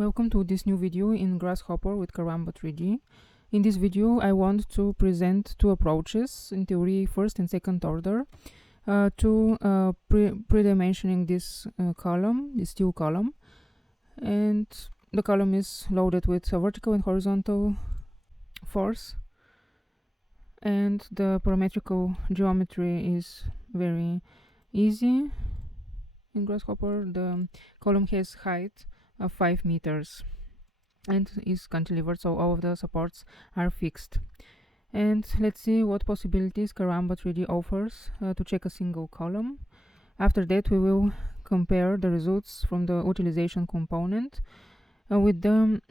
Welcome to this new video in Grasshopper with Caramba 3D. In this video I want to present two approaches, in theory first and second order, to pre-dimensioning this column, this steel column. And the column is loaded with a vertical and horizontal force, and the parametrical geometry is very easy. In Grasshopper the column has height of 5 meters and is cantilevered, so all of the supports are fixed. And let's see what possibilities Caramba 3D offers to check a single column. After that we will compare the results from the utilization component with the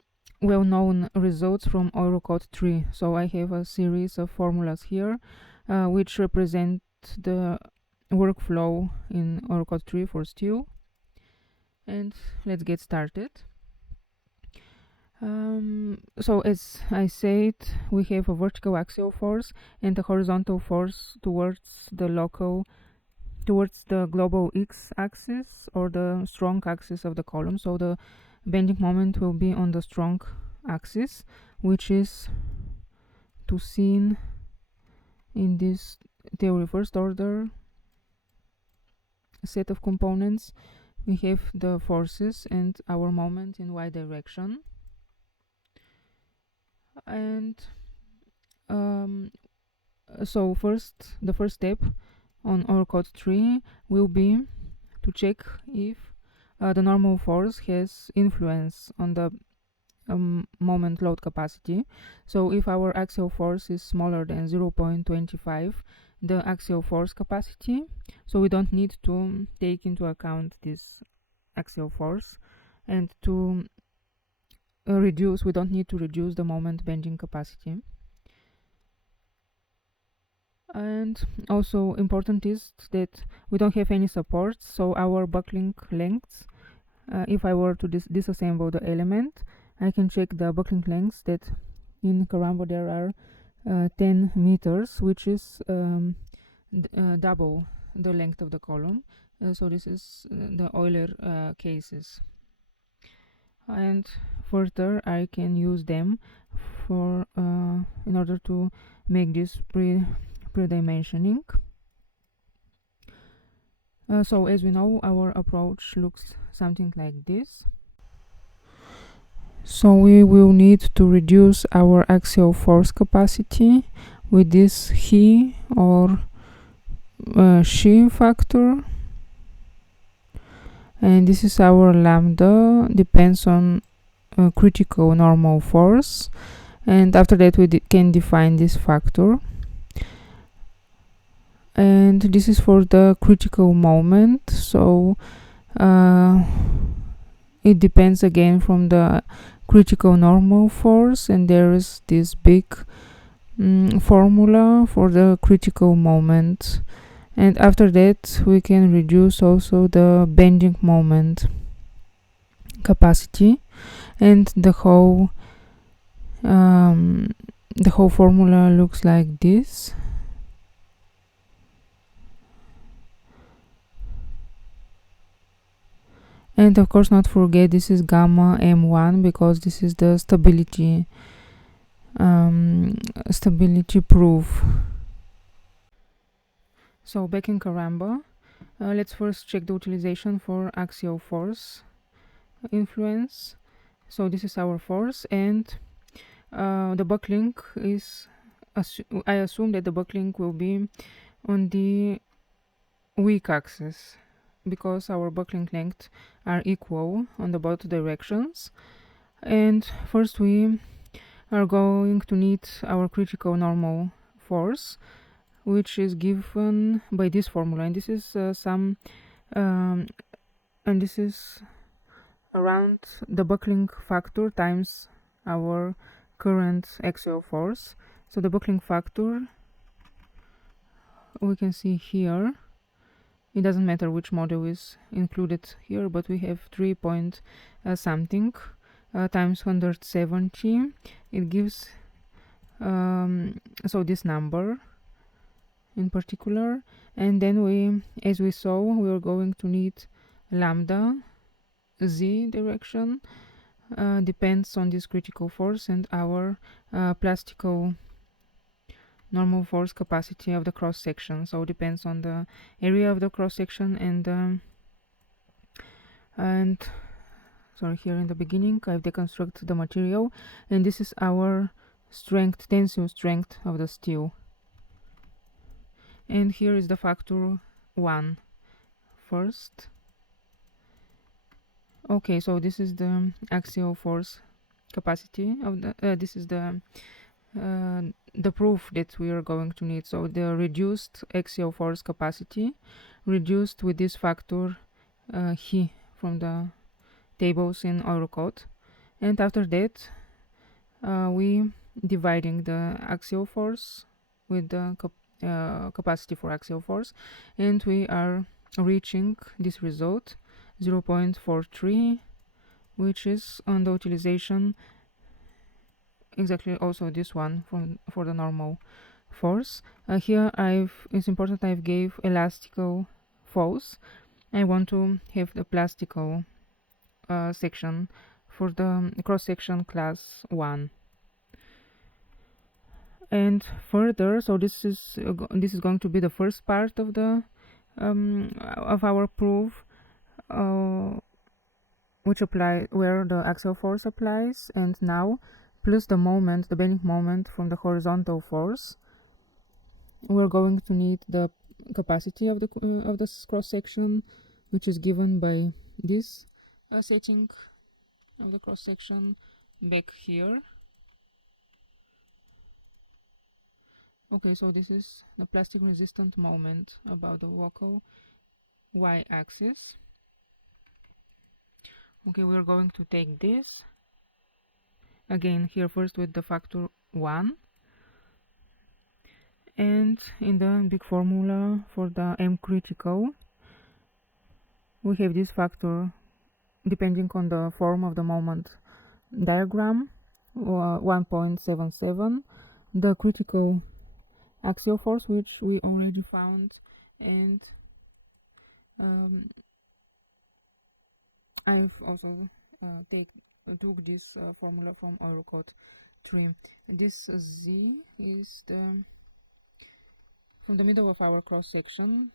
well-known results from Eurocode 3. So I have a series of formulas here which represent the workflow in Eurocode 3 for steel. And let's get started. So as I said, we have a vertical axial force and a horizontal force towards the global x-axis or the strong axis of the column. So the bending moment will be on the strong axis, which is to seen in this theory first order set of components. We have the forces and our moment in y direction. And so the first step on Eurocode 3 will be to check if the normal force has influence on the moment load capacity. So if our axial force is smaller than 0.25, the axial force capacity, so we don't need to take into account this axial force, and to we don't need to reduce the moment bending capacity. And also important is that we don't have any supports, so our buckling lengths, if I were to disassemble the element, I can check the buckling lengths that in Caramba there are 10 meters, which is double the length of the column. So this is the Euler cases. And further I can use them for in order to make this pre-dimensioning. So as we know, our approach looks something like this. So we will need to reduce our axial force capacity with this He or She factor, and this is our lambda, depends on critical normal force, and after that we can define this factor. And this is for the critical moment, so it depends again from the critical normal force, and there is this big formula for the critical moment. And after that we can reduce also the bending moment capacity, and the whole formula looks like this. And of course not forget, this is gamma m1, because this is the stability proof. So back in Caramba, let's first check the utilization for axial force influence. So this is our force, and the buckling is, I assume that the buckling will be on the weak axis, because our buckling lengths are equal on the both directions. And first we are going to need our critical normal force, which is given by this formula, and this is and this is around the buckling factor times our current axial force. So the buckling factor we can see here. It doesn't matter which model is included here, but we have 3 point something times 170. It gives so this number in particular. And then we, as we saw, we are going to need lambda z direction, depends on this critical force and our plastical normal force capacity of the cross section. So it depends on the area of the cross section and sorry, here in the beginning I've deconstructed the material, and this is our strength, tensile strength of the steel. And here is the factor 1 first. Okay, so this is the axial force capacity of the this is the proof that we are going to need. So the reduced axial force capacity reduced with this factor he from the tables in Eurocode, and after that we dividing the axial force with the capacity for axial force, and we are reaching this result 0.43, which is on the utilization exactly also this one for the normal force. Here it's important I've gave elastical force. I want to have the plastical section for the cross section class 1. And further, so this is going to be the first part of the of our proof, which apply where the axial force applies, and now plus the moment, the bending moment from the horizontal force, we're going to need the capacity of the cross section, which is given by this setting of the cross section back here. Okay, so this is the plastic resistant moment about the local y-axis. Okay, we're going to take this again here first with the factor 1, and in the big formula for the M critical we have this factor depending on the form of the moment diagram 1.77, the critical axial force which we already found, and I've also took this formula from Eurocode 3. This Z is from the middle of our cross section.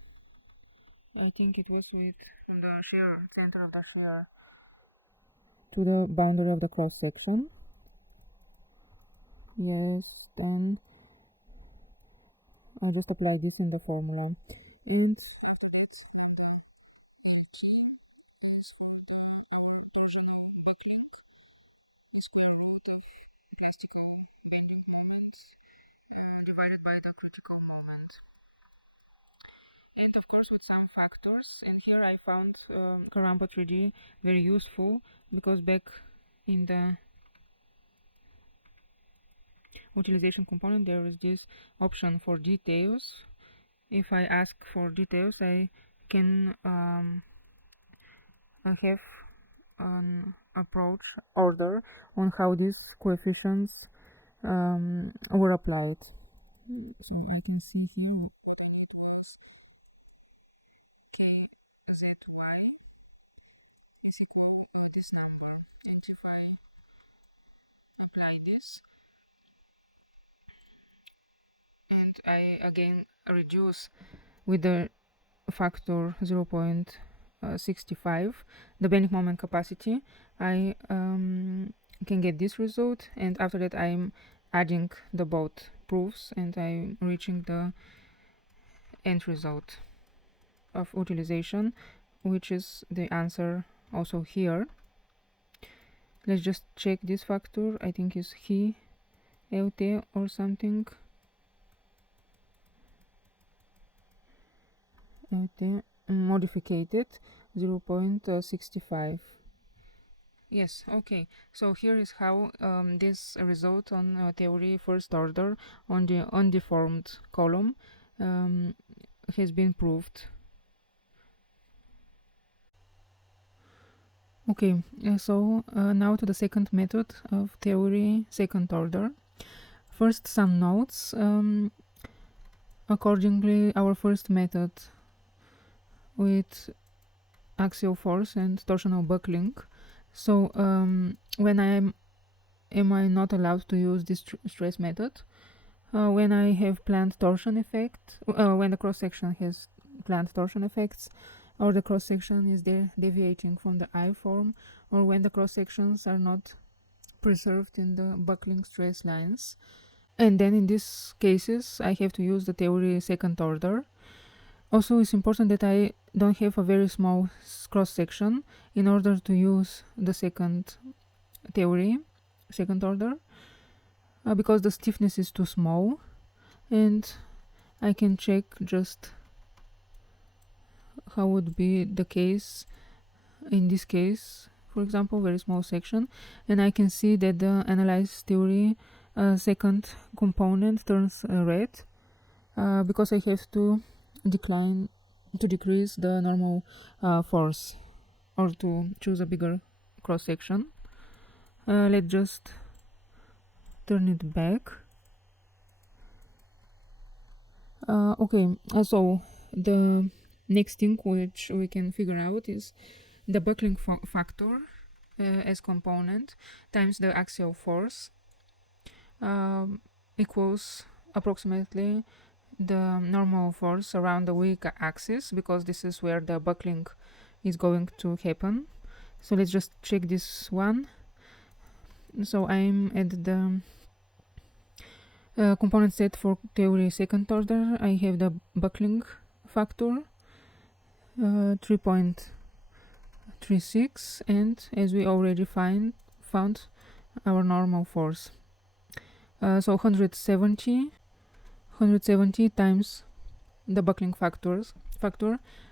I think it was from the shear, center of the shear to the boundary of the cross section. Yes, then I just apply this in the formula, and after that when the G is for the torsional buckling, the square root of classical bending moment divided by the critical moment. And of course with some factors, and here I found Karamba 3D very useful, because back in the utilization component there is this option for details. If I ask for details, I can have an approach order on how these coefficients were applied. So I can see here zy is equal to this number, and if I apply this and I again reduce with the factor 0.65 the bending moment capacity, I can get this result, and after that I'm adding the both proofs and I'm reaching the end result of utilization, which is the answer also here. Let's just check this factor. I think is he LT or something. LT modified 0.65. Yes, okay. So here is how this result on theory first order on the undeformed column has been proved. Okay, so now to the second method of theory second order. First, some notes. Accordingly, our first method with axial force and torsional buckling So when am I not allowed to use this stress method? When I have planned torsion effect, when the cross section has planned torsion effects, or the cross section is deviating from the I form, or when the cross sections are not preserved in the buckling stress lines. And then in these cases I have to use the theory second order. Also, it's important that I don't have a very small cross section in order to use the second theory second order, because the stiffness is too small, and I can check just how would be the case in this case. For example, very small section, and I can see that the analyzed theory second component turns red, because I have to decrease the normal force, or to choose a bigger cross section. Let's just turn it back. Okay, so the next thing which we can figure out is the buckling factor as component times the axial force equals approximately the normal force around the weak axis, because this is where the buckling is going to happen. So let's just check this one. So I'm at the component set for theory second order. I have the buckling factor 3.36, and as we already found our normal force, so 170 times the buckling factor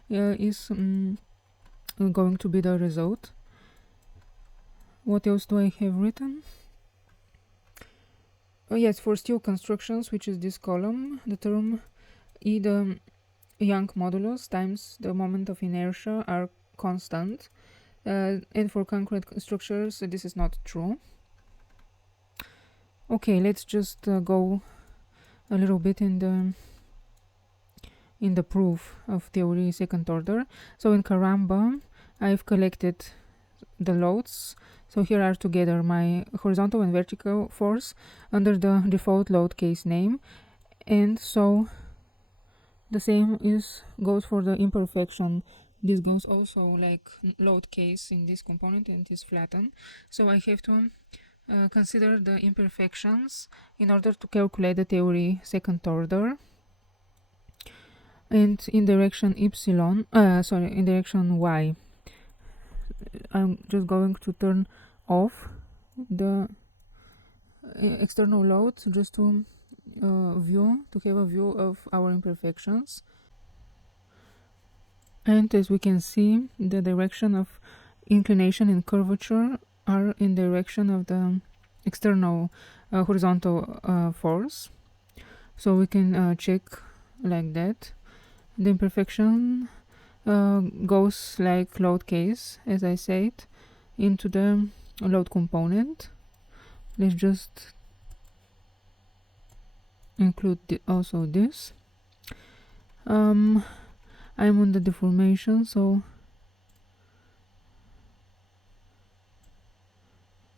is going to be the result. What else do I have written? Oh yes, for steel constructions, which is this column, the term E, the Young modulus times the moment of inertia are constant, and for concrete structures this is not true. Okay, let's just go a little bit in the proof of theory second order. So in Caramba I've collected the loads. So here are together my horizontal and vertical force under the default load case name, and so the same goes for the imperfection. This goes also like load case in this component, and is flattened. So I have to consider the imperfections in order to calculate the theory second order. And in direction epsilon, in direction y, I'm just going to turn off the external loads just to have a view of our imperfections. And as we can see, the direction of inclination and curvature are in direction of the external horizontal force. So we can check like that. The imperfection goes like load case, as I said, into the load component. Let's just include also this. I'm on the deformation, so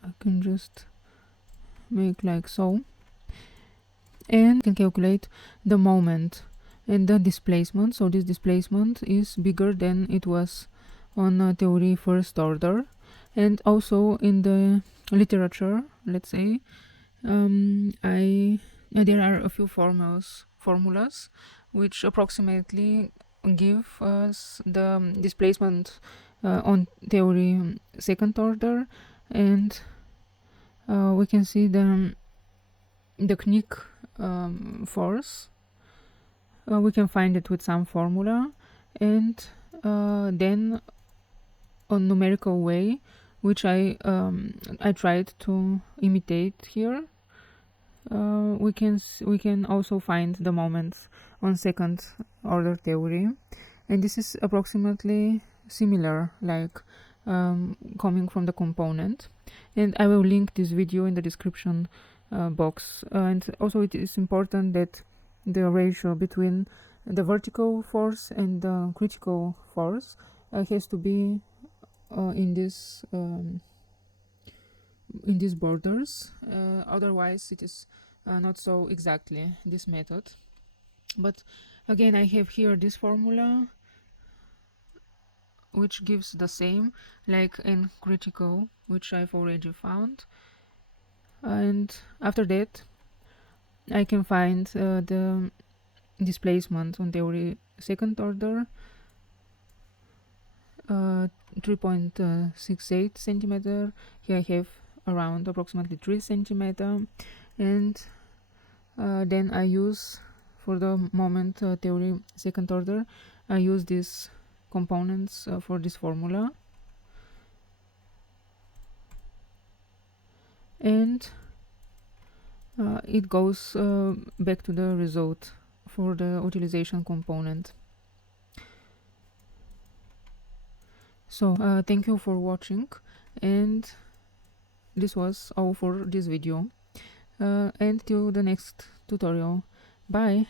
I can just make like so, and can calculate the moment and the displacement. So this displacement is bigger than it was on theory first order, and also in the literature, let's say, there are a few formulas which approximately give us the displacement on theory second order, and we can see the Knick force. We can find it with some formula, and then on numerical way, which I tried to imitate here. We can also find the moments on second order theory, and this is approximately similar, like coming from the component. And I will link this video in the description box. And also it is important that the ratio between the vertical force and the critical force has to be in this in these borders. Otherwise it is not so exactly this method. But again, I have here this formula which gives the same, like in critical, which I've already found. And after that I can find the displacement on theory second order, 3.68 centimeter. Here I have around approximately 3 centimeter, and then I use, for the moment, theory second order, I use these components for this formula, and it goes back to the result for the utilization component. So thank you for watching, and this was all for this video, and till the next tutorial. Bye.